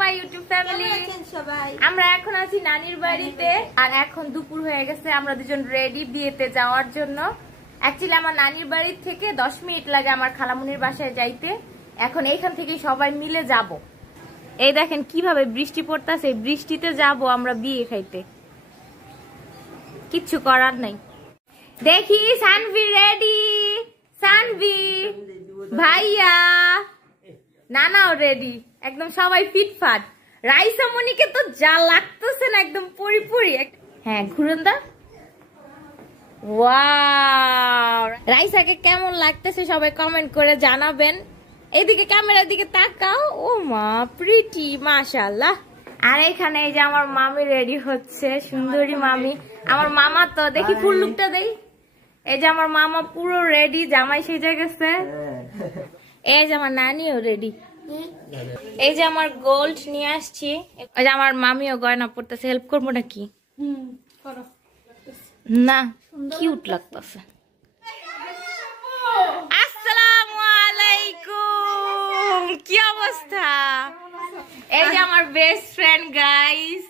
My YouTube family. আমরা এখন আছি নানির বাড়িতে আর এখন দুপুর হয়ে গেছে। আমরা দুজন রেডি বিয়েতে যাওয়ার জন্য। অ্যাকচুয়ালি আমার নানির বাড়ি থেকে 10 মিনিট লাগে আমার খালামুনির বাসায় যাইতে। এখন এইখান থেকে সবাই মিলে যাব। এই দেখেন কিভাবে বৃষ্টি পড়তেছে, বৃষ্টিতে যাব আমরা বিয়ে খাইতে, কিচ্ছু করার নাই। দেখি সানভি রেডি, সানভি ভাইয়া নানাও রেডি, একদম সবাই ফিটফাট। রাইসা মনিকে তো যা লাগতেছে না, একদম পরি। হ্যাঁ ঘুরন দা। ওয়াও, রাইসাকে কেমন লাগতেছে সবাই কমেন্ট করে জানাবেন। এইদিকে ক্যামেরার দিকে তাকাও। ও মা প্রিটি, মাশাআল্লাহ। আর এখানে এই যে আমার মামি রেডি হচ্ছে, সুন্দরী মামি। আমার মামা তো দেখি ফুল লুকটা দেই। এই যে আমার মামা পুরো রেডি, জামাই সেজে গেছে। এই যে আমার নানিও রেডি। এই যে আমার গোল্ড নিয়ে আসছি। এই যে আমার মামিও গয়না পড়তেছে। হেল্প করবো নাকি? না, কিউট লাগতেছে। আসসালামু আলাইকুম, কি অবস্থা? এই যে আমার বেস্ট ফ্রেন্ড গাইস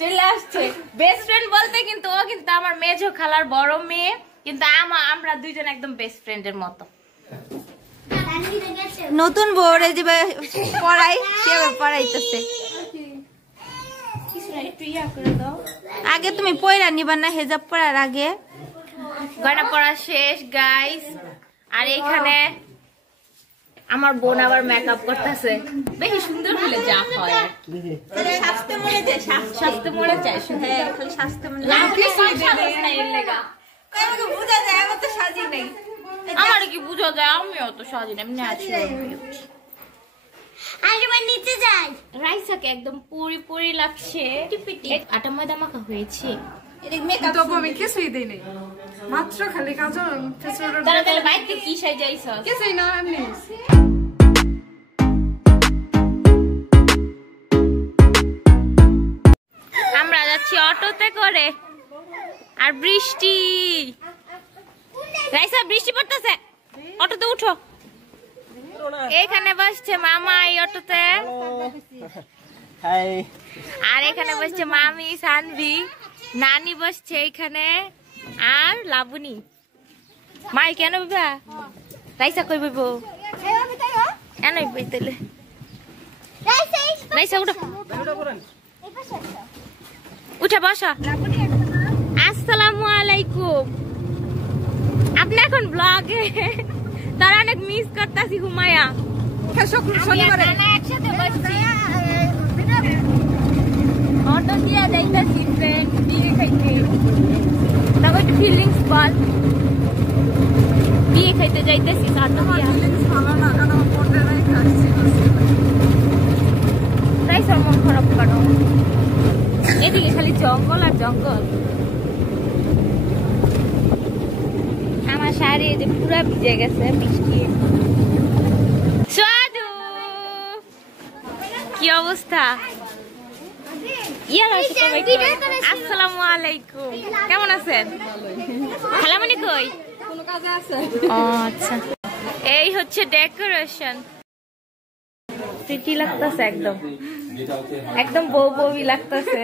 চলে আসছে। বেস্ট ফ্রেন্ড বলতে কিন্তু ও কিন্তু আমার মেজো খালার বড় মেয়ে, কিন্তু আমরা দুইজন একদম বেস্ট ফ্রেন্ডের মতো। নতুন বোর্ডে যে পড়াই সেভাবে পড়াইতেছে। আগে তুমি পয়রা নিবা না হেজাব পরার আগে? গয়না পরা শেষ গাইস। আর এখানে আমার বোন আবার মেকআপ করতেছে। বেশি সুন্দর হলে যা হয় আর কি। স্বাস্থ্য মনে যায়, স্বাস্থ্য মনে চাই। হ্যাঁ খালি স্বাস্থ্য মনে বুঝা যায়। আমার তো সাজি নেই। আমার কি বুঝা যায়? আমিও তো সাজি না, এমনি আছি। নিচে যাই। রাইসাকে একদম পুরি লাগছে। আটা ময়দা মাখা হয়েছে। আমি কিছুই দিই নাই, মাত্র খালি কাজল তাহলে বাইকে কি সাজাইছ? কিছুই না, এমনি। আমরা যাচ্ছি অটোতে করে। আর বৃষ্টি, রাইসা বৃষ্টি পড়তেছে, অটোতে উঠো। এখানে বসছে মামা এই অটোতে। আর এখানে বসছে মামি, সানভি, নানি বসছে এখানে, আর লাবণী। মাই কেন বিবা? রাইসা কই বইব? কেন বইতেলে? রাইসা উঠো, উঠে বসো। আসসালামু আলাইকুম। আপনি এখন ব্লগে, তারা অনেক মিস করতেছি। হুমায়া একসাথে বসছি, অটো দিয়ে যাইতেছি ফ্রেন্ড বিয়ে খাইতে। তবে একটু ফিলিংস বল। বিয়ে খাইতে যাইতেছি অটো দিয়ে। রাইসার মন খারাপ করো। এদিকে খালি জঙ্গল আর জঙ্গল। আমার শাড়ি যে পুরা ভিজে গেছে বৃষ্টি। সাধু, কি অবস্থা? আসসালামু আলাইকুম, কেমন আছেন? খালামণি কই? আচ্ছা, এই হচ্ছে ডেকোরেশন। প্রিটি লাগতেছে, একদম একদম বউ বউই লাগতেছে।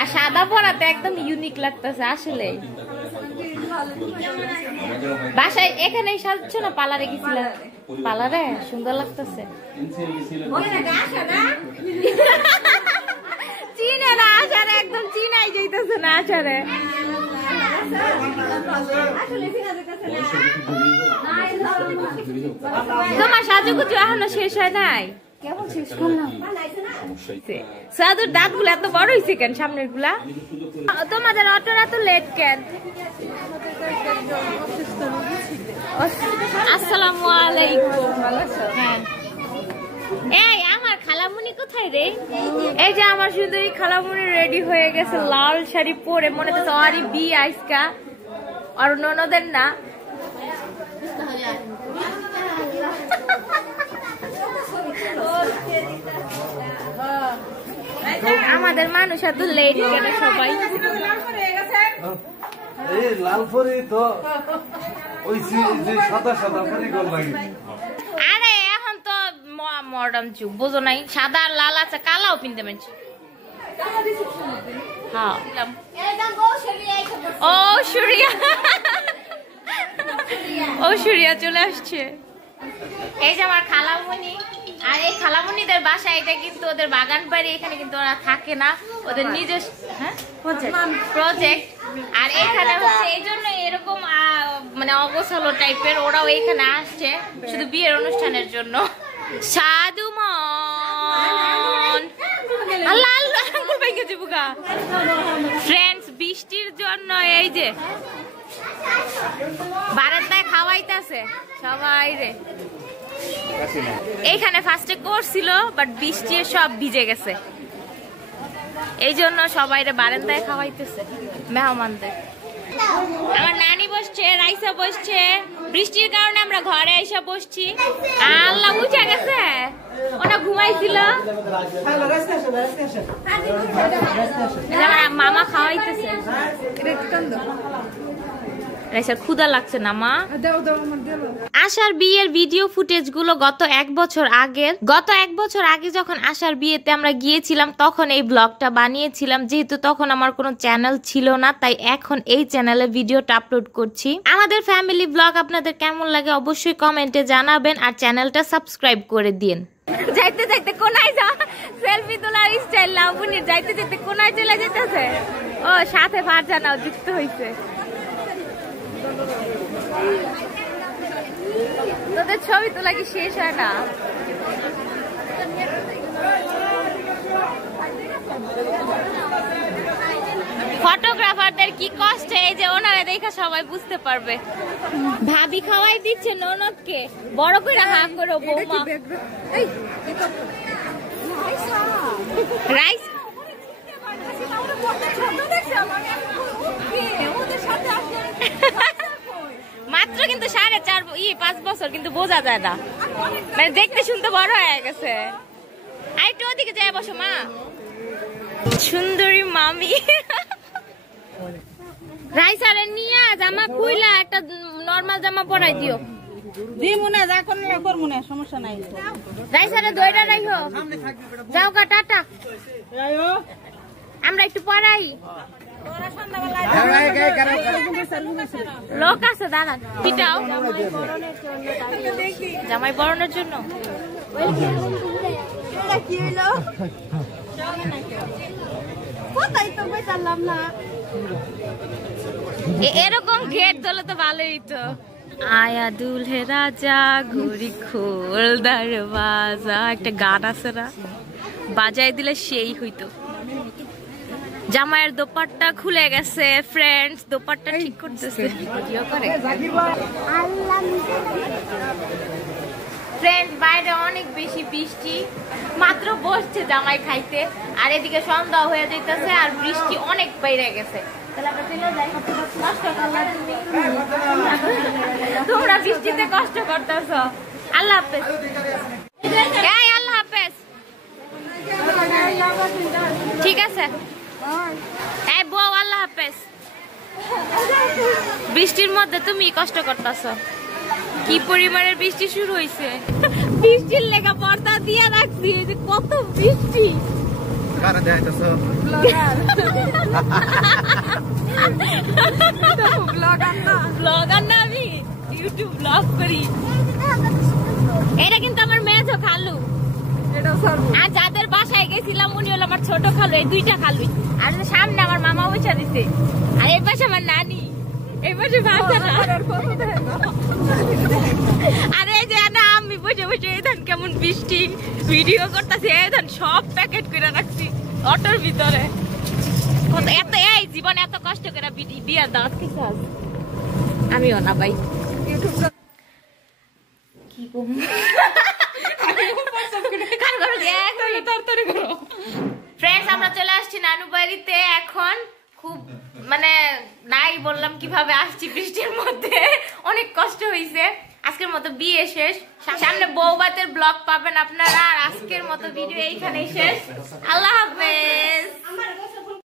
আর সাদা পরাতে একদম ইউনিক লাগতেছে আসলে। বাসায় এখানেই সাজছ না পার্লারে গেছিল? পার্লারে সুন্দর লাগতেছে। চিনে না আচারে, একদম চিনাই যাইতেছে না আচারে। তোমার সাজুগুজু এখনো শেষ হয় নাই? কেমন শেষ করলাম? সাধুর দাঁত গুলো এত বড় হয়েছে কেন সামনের গুলা? তোমাদের অটোরা তো লেট কেন? আসসালামু আলাইকুম। হ্যাঁ, এই আমার খালামুনি কোথায় রে? এই যে আমার সুন্দরী খালামুনি রেডি হয়ে গেছে লাল শাড়ি পরে। মনে তো সরি বি আইসকা আর ননদের না। আমাদের মানুষ এত লেট করে সবাই। আরে এখন তো মডার্ন যুগ, বোঝো নাই? সাদা আর লাল আছে, কালাও পিনতে পারছি। হ্যাঁ ও সুরিয়া, ও সুরিয়া চলে আসছে। এই যে আমার খালামণি, আর এই খালামণিদের বাসা এটা কিন্তু ওদের বাগান বাড়ি, এখানে কিন্তু ওরা থাকে না, ওদের নিজস্ব প্রজেক্ট। আর এখানে হচ্ছে এই জন্য এরকম মানে অগোছালো টাইপের, ওরাও এখানে আসছে শুধু বিয়ের অনুষ্ঠানের জন্য। সাধু মন আল্লাহ আল্লাহ ভেঙে যাবো গা। ফ্রেন্ডস, বৃষ্টির জন্য এই যে বারান্দায় খাওয়াইতেছে সবাই রে। এইখানে ফার্স্টে করছিল বাট বৃষ্টি সব ভিজে গেছে, এই জন্য সবাই রে বারান্দায় খাওয়াইতেছে মেহমানদের। আমার নানি বসছে, রাইসা বসছে, বৃষ্টির কারণে আমরা ঘরে এসে বসছি। আল্লাহ উঠে গেছে, ওটা ঘুমাইছিল। মামা খাওয়াইতেছে। ক্ষুধা লাগছে না মা? আশার বিয়ের ভিডিও ফুটেজ গুলো গত এক বছর আগে যখন আশার বিয়েতে আমরা গিয়েছিলাম তখন এই ব্লগটা বানিয়েছিলাম। যেহেতু তখন আমার কোনো চ্যানেল ছিল না, তাই এখন এই চ্যানেলে ভিডিওটা আপলোড করছি। আমাদের ফ্যামিলি ব্লগ আপনাদের কেমন লাগে অবশ্যই কমেন্টে জানাবেন, আর চ্যানেলটা সাবস্ক্রাইব করে দিন। যাইতে যাইতে কোনায় যা সেলফি তোলার স্টাইল লাবুনি, যাইতে যাইতে কোনায় চলে যেতেছে। ও সাথে ফারজানাও যুক্ত হইছে। তোদের ছবি তোলা কি শেষ হয় না? ফটোগ্রাফারদের কি কষ্ট, এই যে ওনারা দেখে সবাই বুঝতে পারবে। ভাবি খাওয়াই দিচ্ছে ননদকে, বড় করে হা করো বৌমা। রাইস মাত্র কিন্তু 4.5 বছর, কিন্তু বোঝা যায় না, মানে দেখতে শুনতে বড় হয়ে গেছে। আর একটু ওদিকে যায় বসো মা, সুন্দরী মামি। রাইসারে নিয়ে জামা খুইলা একটা নরমাল জামা পরাই দিও। দিমুনা যা করবো না, সমস্যা নাই। রাইসারে দইটা রাইখো, যাও গা, টাটা। আমরা একটু পড়াই, লোক আছে দাঁড়া, পিটাও জামাই বরণের জন্য। এরকম গেট দিলে তো ভালোই তো। আয়া দুলহে রাজা ঘুরি খোল দরওয়াজা, একটা গান আছে না, বাজাই দিলে সেই হইতো। জামাইয়ের দোপাট্টা খুলে গেছে ফ্রেন্ডস, দোপাট্টা ঠিক করতেছে। ফ্রেন্ডস, বাইরে অনেক বেশি বৃষ্টি, মাত্র বসছে জামাই খাইতে, আর এদিকে সন্ধ্যা হয়ে যাইতেছে আর বৃষ্টি অনেক বেড়ে গেছে। তোমরা বৃষ্টিতে কষ্ট করতেছ। আল্লাহ হাফেজ, আল্লাহ হাফেজ, ঠিক আছে। এই বউ, আল্লাহ হাফেজ। বৃষ্টির মধ্যে তুমি কষ্ট করতেছ, কি পরিমাণের বৃষ্টি শুরু হয়েছে। বৃষ্টির লেখা পর্দা দিয়ে রাখছি, যে কত বৃষ্টি। ব্লগার না, আমি ইউটিউব ব্লগ করি। এটা কিন্তু আমার মেজো খালু, আর যাদের বাসায় গেছিলাম উনি হলো আমার ছোট খালু। এই দুইটা খালুই, আর সামনে আমার মামা বসে দিছে, আর এই পাশে আমার নানি, এই পাশে আর এই যে না আমি বসে বসে এই ধান কেমন বৃষ্টি ভিডিও করতেছি, এই ধান সব প্যাকেট করে রাখছি অটোর ভিতরে। এত এই জীবনে এত কষ্ট করে বিয়ার দাওয়াত খেতে হবে আমিও না ভাই। কি ফ্রেন্ডস, আমরা চলে আসছি নানু বাড়িতে। এখন খুব মানে নাই বললাম কিভাবে আসছি বৃষ্টির মধ্যে, অনেক কষ্ট হয়েছে। আজকের মতো বিয়ে শেষ, সামনে বউ ভাতের ব্লগ পাবেন আপনারা। আর আজকের মতো ভিডিও এইখানেই শেষ। আল্লাহ।